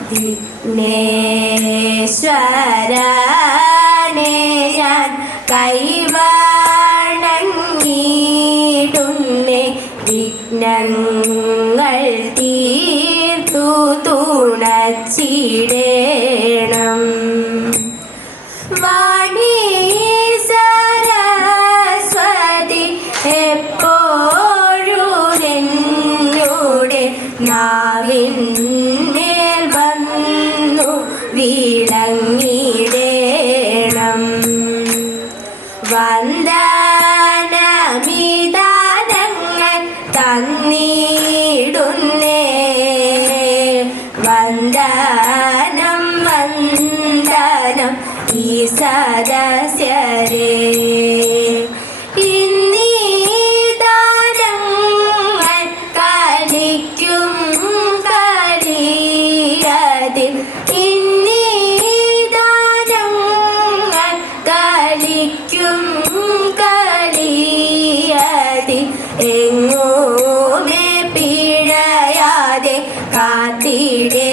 വിഘ്നേശ്വരനെ ഞാൻ കൈവാണങ്ങിടുന്നേ. വിഘ്നങ്ങൾ തീർത്തു തുണച്ചിടേണം. വാ വന്ദനമിതാനങ്ങൾ തന്നീ കാത്തിടേ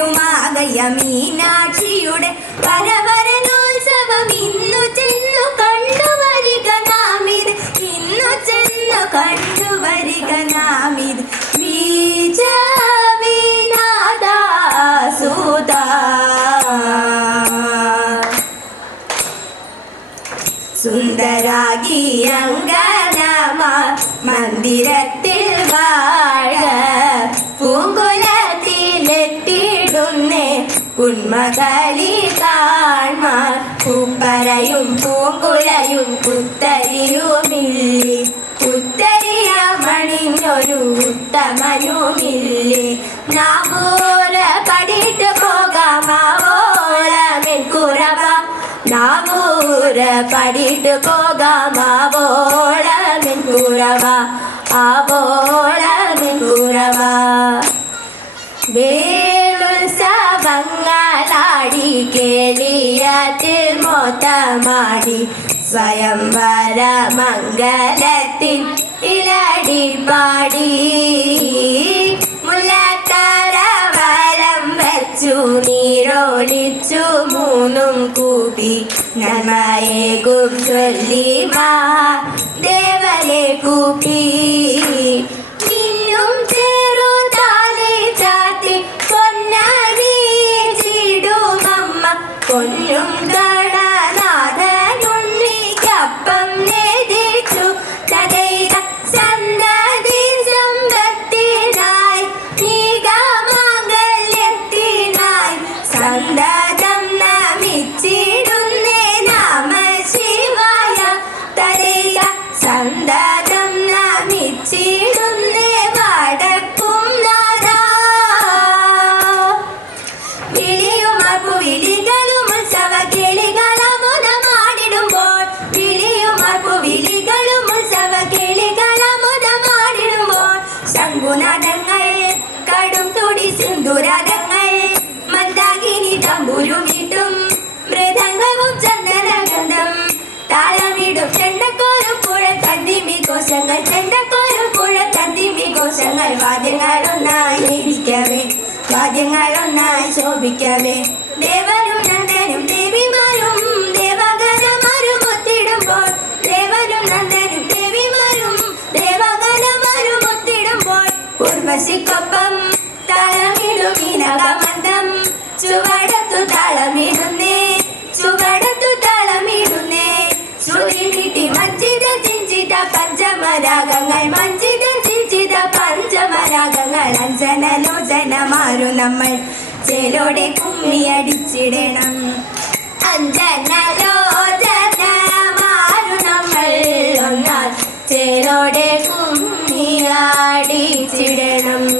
പെണ്ണുമാകയ മീനാക്ഷിയുടെ പരവരനോത്സവം ഇന്നു ചെന്നു ഇന്നു ചെന്നു കണ്ടുവരിക നാമിത്. ബീജ സുന്ദരാഗി അംഗനമ മന്ദിര ഉന്മകളി കാൺമാർ പൂപ്പറയും പൂങ്കുലയും പുത്തരിയുമില്ലേ പുത്തരിയ മണിഞ്ഞൊരു ഉത്തമനുമില്ലേ? നാവൂര പടിയിട്ട് പോകാമാവോളമെൻ കുറവ. നാവൂര പടിയിട്ട് പോകാമാവോളമെൻ കുറവ. ആവോളമെൻ കുറവ. വേളുത്സവങ്ങളാടി കേളിയാറ്റിൽ മൊത്തമാടി സ്വയംവര മംഗലത്തിൻ ഇലാടി പാടി. മുല്ലത്തറ വെച്ചു നീരോളിച്ചു മൂന്നും കൂടി നന്മയേകും ചൊല്ലി മാ ദേവനെ കൂപ്പി സിന്ദുരാദങ്ങൾ മന്ദാകിനി തമ്പുരുമിട്ടും മൃദംഗവും ചന്ദനഗന്ധം താളമിടും ചെണ്ടക്കോലും പുഴ കോശങ്ങൾ ചെണ്ടക്കോലും പുഴ തന്തിമി കോശങ്ങൾ. വാദ്യങ്ങളൊന്നായി ശോഭിക്കവേ. ദേവനും നന്ദനും ദേവിമാരും ദേവഗണമാരും ഒത്തിടുമ്പോൾ നന്ദനും ദേവിമാരും ദേവഗണമാരും ഒത്തിടുമ്പോൾ ഉർവശിക്കൊപ്പം ചുവടത്തു താളമിടുന്നേ ചുവടത്തു താളമിടുന്നേ. ശ്രുതി നീട്ടി മഞ്ചിത ചിഞ്ചിത പഞ്ചമരാഗങ്ങൾ മഞ്ചിത ചിഞ്ചിത പഞ്ചമരാഗങ്ങൾ. അഞ്ജനലോചന മാറും നമ്മൾ ചേലോടെ കുമ്മിയടിച്ചിടണം. അഞ്ജനലോചന മാറു നമ്മൾ ഒന്നാൽ ചേലോടെ കുമ്മിയാടിച്ചിടണം. ഒന്നാൽ